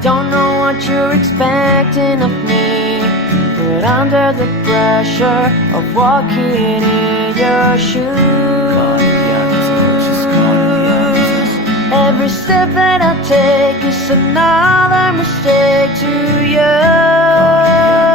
Don't know what you're expecting of me, but under the pressure of walking in your shoes, every step that I take is another mistake to you.